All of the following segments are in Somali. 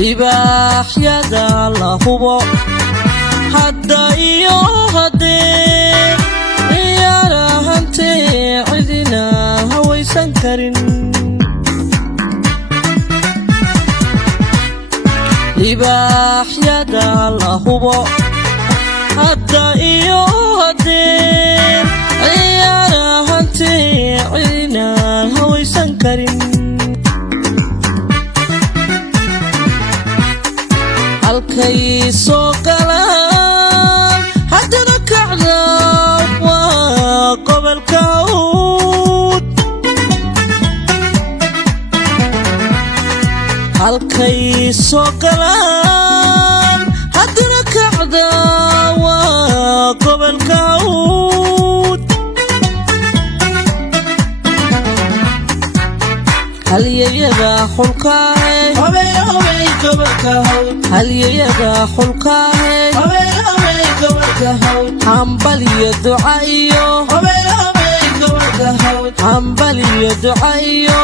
libaaxyada la hubo hadda iyo haddee ciyaarahantee cidina hawaysan karin libaaxyada la hubo hadda iyo haddee ciyaarahantee cidina hawaysan karin halkay soo galaan haddana kacda waa gobolka Hawd halkay soo galaan haddana kacda waa gobolka Hawd halyeyada xulkaahay halyeyada xulkaahay hambal iyo duca iyo hambal iyo duca iyo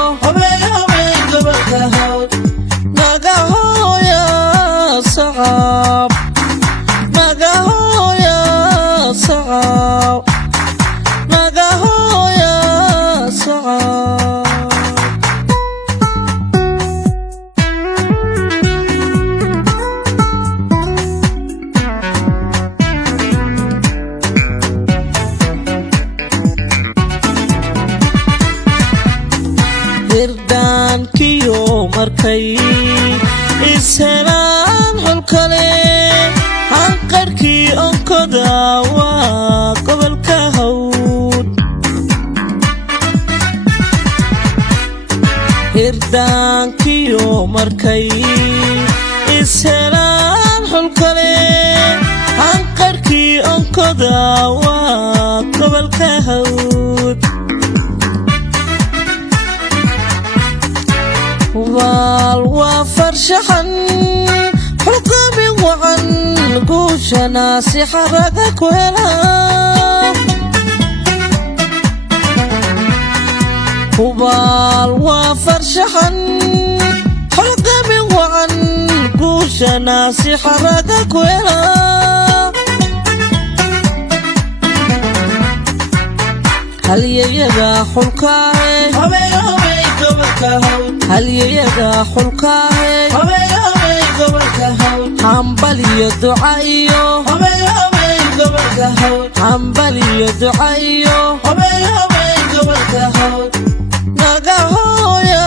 naga hooya sacab naga hooya sacab naga hooya sacab hirdaankiyo markay ishelaan xulkale hanqarhkii onkoda waa gobolka Hawd hirdaankiyo markay ishelaan xulkale hanqarhkii onkoda waa gobolka Hawd والوفرشحن حكمي وعن قوشنا سحرك ولا والوفرشحن حكمي وعن قوشنا سحرك ولا هل يدا حلقاي halyeyada xulkaahay hambal iyo duca iyo hambal iyo duca iyo naga hooya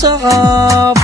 sacab